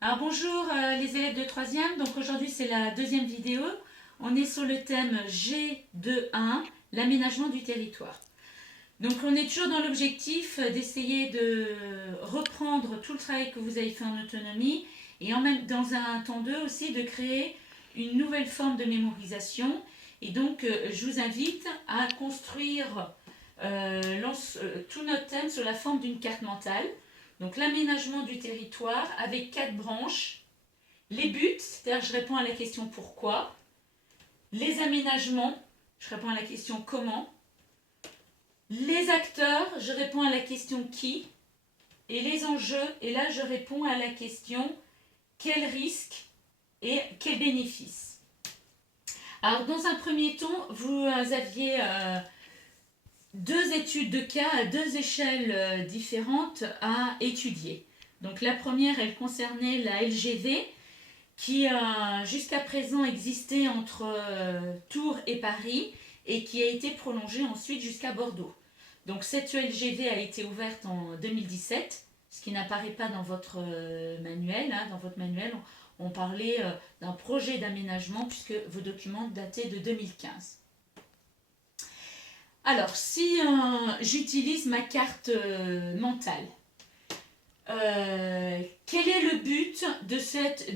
Alors bonjour les élèves de troisième. Donc aujourd'hui c'est la deuxième vidéo. On est sur le thème G2.1, l'aménagement du territoire. Donc on est toujours dans l'objectif d'essayer de reprendre tout le travail que vous avez fait en autonomie et en même dans un temps 2 aussi de créer une nouvelle forme de mémorisation. Et donc je vous invite à construire tout notre thème sous la forme d'une carte mentale. Donc l'aménagement du territoire avec 4 branches. Les buts, c'est-à-dire je réponds à la question pourquoi. Les aménagements, je réponds à la question comment. Les acteurs, je réponds à la question qui. Et les enjeux, et là je réponds à la question quel risque et quel bénéfice. Alors dans un premier temps, vous aviez deux études de cas à deux échelles différentes à étudier. Donc la première, elle concernait la LGV qui a jusqu'à présent existé entre Tours et Paris et qui a été prolongée ensuite jusqu'à Bordeaux. Donc cette LGV a été ouverte en 2017, ce qui n'apparaît pas dans votre manuel. Dans votre manuel, on parlait d'un projet d'aménagement puisque vos documents dataient de 2015. Alors, si j'utilise ma carte mentale, quel est le but de cette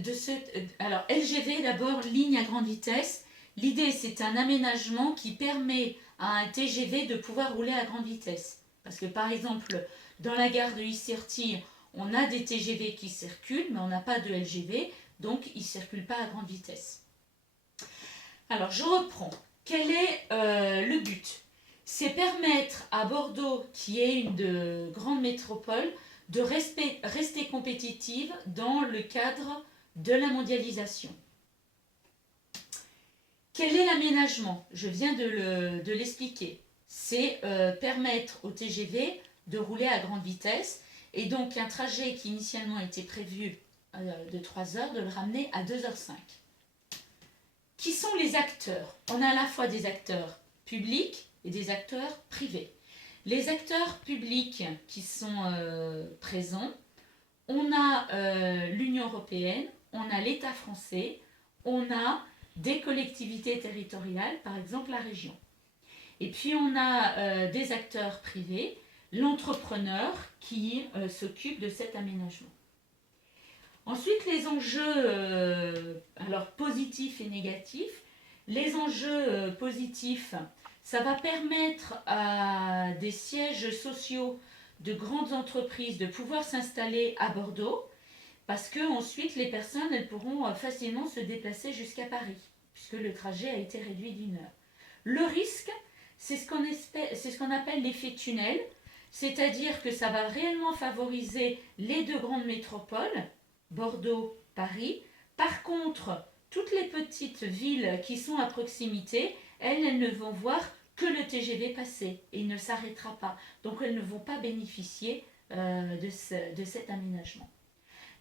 alors, LGV, d'abord, ligne à grande vitesse. L'idée, c'est un aménagement qui permet à un TGV de pouvoir rouler à grande vitesse. Parce que, par exemple, dans la gare de Isserty, on a des TGV qui circulent, mais on n'a pas de LGV, donc ils ne circulent pas à grande vitesse. Alors, je reprends. Quel est le but? C'est permettre à Bordeaux, qui est une grande métropole, de rester compétitive dans le cadre de la mondialisation. Quel est l'aménagement? Je viens de l'expliquer. C'est permettre au TGV de rouler à grande vitesse et donc un trajet qui initialement était prévu de 3 heures, de le ramener à 2h05. Qui sont les acteurs? On a à la fois des acteurs publics et des acteurs privés. Les acteurs publics qui sont présents, on a l'Union européenne, on a l'État français, on a des collectivités territoriales, par exemple la région. Et puis on a des acteurs privés, l'entrepreneur qui s'occupe de cet aménagement. Ensuite, les enjeux alors positifs et négatifs. Les enjeux positifs, ça va permettre à des sièges sociaux de grandes entreprises de pouvoir s'installer à Bordeaux parce que ensuite les personnes elles pourront facilement se déplacer jusqu'à Paris puisque le trajet a été réduit d'1 heure. Le risque, c'est ce qu'on appelle l'effet tunnel, c'est-à-dire que ça va réellement favoriser les deux grandes métropoles, Bordeaux, Paris. Par contre, toutes les petites villes qui sont à proximité, elles ne vont voir que le TGV passer et il ne s'arrêtera pas. Donc elles ne vont pas bénéficier de cet aménagement.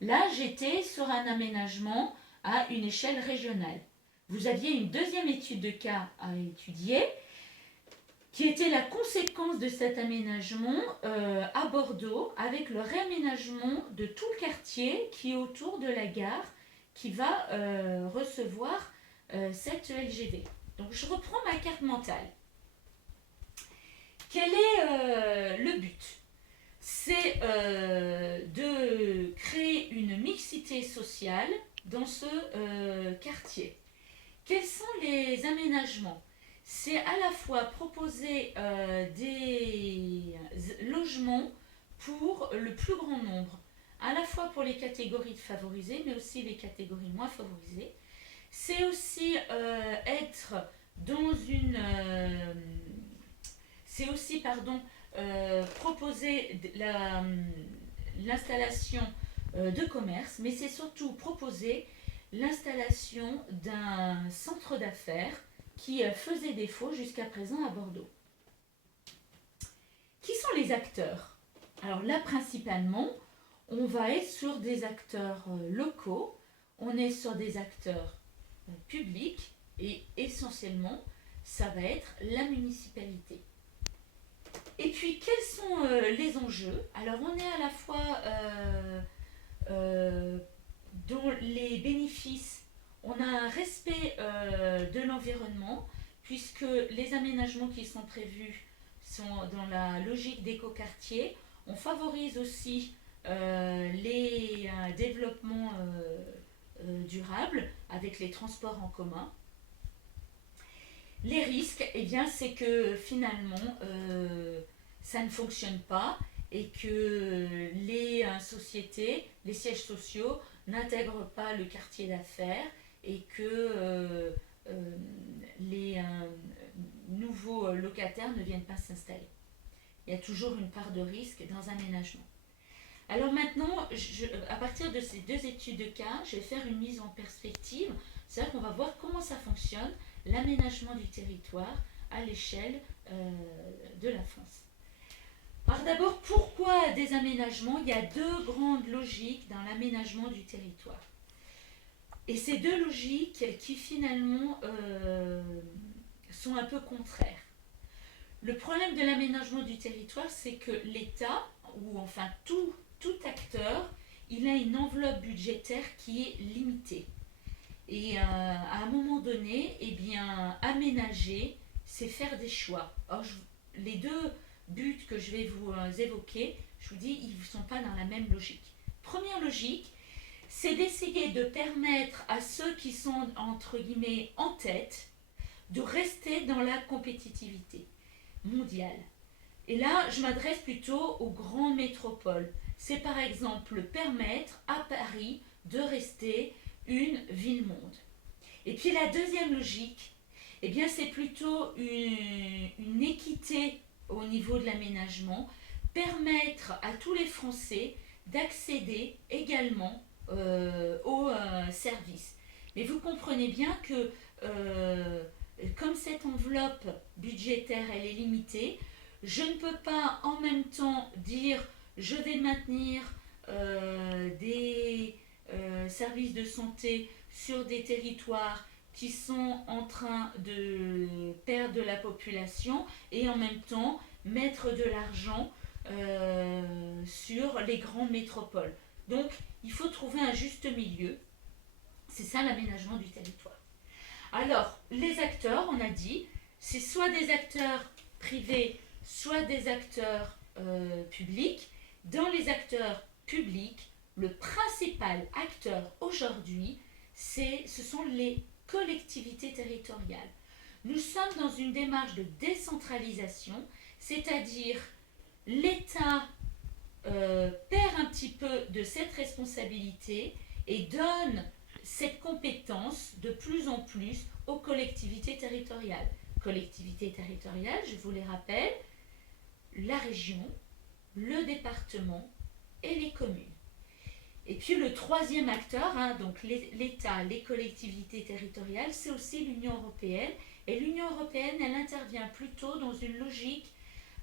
Là, j'étais sur un aménagement à une échelle régionale. Vous aviez une deuxième étude de cas à étudier qui était la conséquence de cet aménagement à Bordeaux avec le réaménagement de tout le quartier qui est autour de la gare qui va recevoir cette LGV. Donc je reprends ma carte mentale. Quel est le but? C'est de créer une mixité sociale dans ce quartier. Quels sont les aménagements? C'est à la fois proposer des logements pour le plus grand nombre, à la fois pour les catégories favorisées, mais aussi les catégories moins favorisées. C'est aussi être dans une... c'est aussi, proposer l'installation de commerce, mais c'est surtout proposer l'installation d'un centre d'affaires qui faisait défaut jusqu'à présent à Bordeaux. Qui sont les acteurs? Alors là, principalement, on va être sur des acteurs locaux, on est sur des acteurs publics et essentiellement, ça va être la municipalité. Et puis, quels sont les enjeux? Alors, on est à la fois l'environnement, puisque les aménagements qui sont prévus sont dans la logique d'écoquartier. On favorise aussi les développements durables avec les transports en commun. Les risques, eh bien, c'est que finalement, ça ne fonctionne pas et que les sociétés, les sièges sociaux n'intègrent pas le quartier d'affaires et que les nouveaux locataires ne viennent pas s'installer. Il y a toujours une part de risque dans un aménagement. Alors maintenant, à partir de ces deux études de cas, je vais faire une mise en perspective. C'est-à-dire qu'on va voir comment ça fonctionne, l'aménagement du territoire à l'échelle de la France. Alors d'abord, pourquoi des aménagements? Il y a deux grandes logiques dans l'aménagement du territoire. Et ces deux logiques qui finalement sont un peu contraires. Le problème de l'aménagement du territoire, c'est que l'État, ou enfin tout acteur, il a une enveloppe budgétaire qui est limitée. Et à un moment donné, eh bien, aménager, c'est faire des choix. Or, les deux buts que je vais vous évoquer, je vous dis, ils ne sont pas dans la même logique. Première logique, c'est d'essayer de permettre à ceux qui sont, entre guillemets, en tête, de rester dans la compétitivité mondiale. Et là, je m'adresse plutôt aux grandes métropoles. C'est par exemple permettre à Paris de rester une ville-monde. Et puis la deuxième logique, eh bien, c'est plutôt une équité au niveau de l'aménagement, permettre à tous les Français d'accéder également aux services. Mais vous comprenez bien que comme cette enveloppe budgétaire elle est limitée, je ne peux pas en même temps dire je vais maintenir des services de santé sur des territoires qui sont en train de perdre de la population et en même temps mettre de l'argent sur les grandes métropoles. Donc il faut trouver un juste milieu. C'est ça l'aménagement du territoire. Alors, les acteurs, on a dit, c'est soit des acteurs privés, soit des acteurs publics. Dans les acteurs publics, le principal acteur aujourd'hui, ce sont les collectivités territoriales. Nous sommes dans une démarche de décentralisation, c'est-à-dire l'État perd un petit peu de cette responsabilité et donne cette compétence de plus en plus aux collectivités territoriales. Collectivités territoriales, je vous les rappelle, la région, le département et les communes. Et puis le troisième acteur, donc l'État, les collectivités territoriales, c'est aussi l'Union européenne. Et l'Union européenne, elle intervient plutôt dans une logique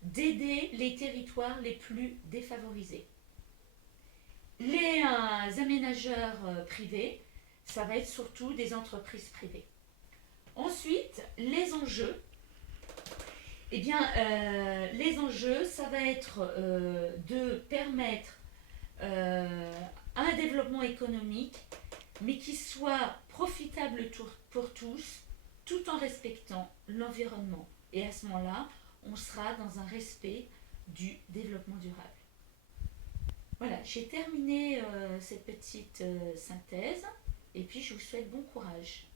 d'aider les territoires les plus défavorisés. Les aménageurs privés, ça va être surtout des entreprises privées. Ensuite, les enjeux. Eh bien, les enjeux, ça va être de permettre un développement économique, mais qui soit profitable pour tous, tout en respectant l'environnement. Et à ce moment-là, on sera dans un respect du développement durable. Voilà, j'ai terminé cette petite synthèse et puis je vous souhaite bon courage.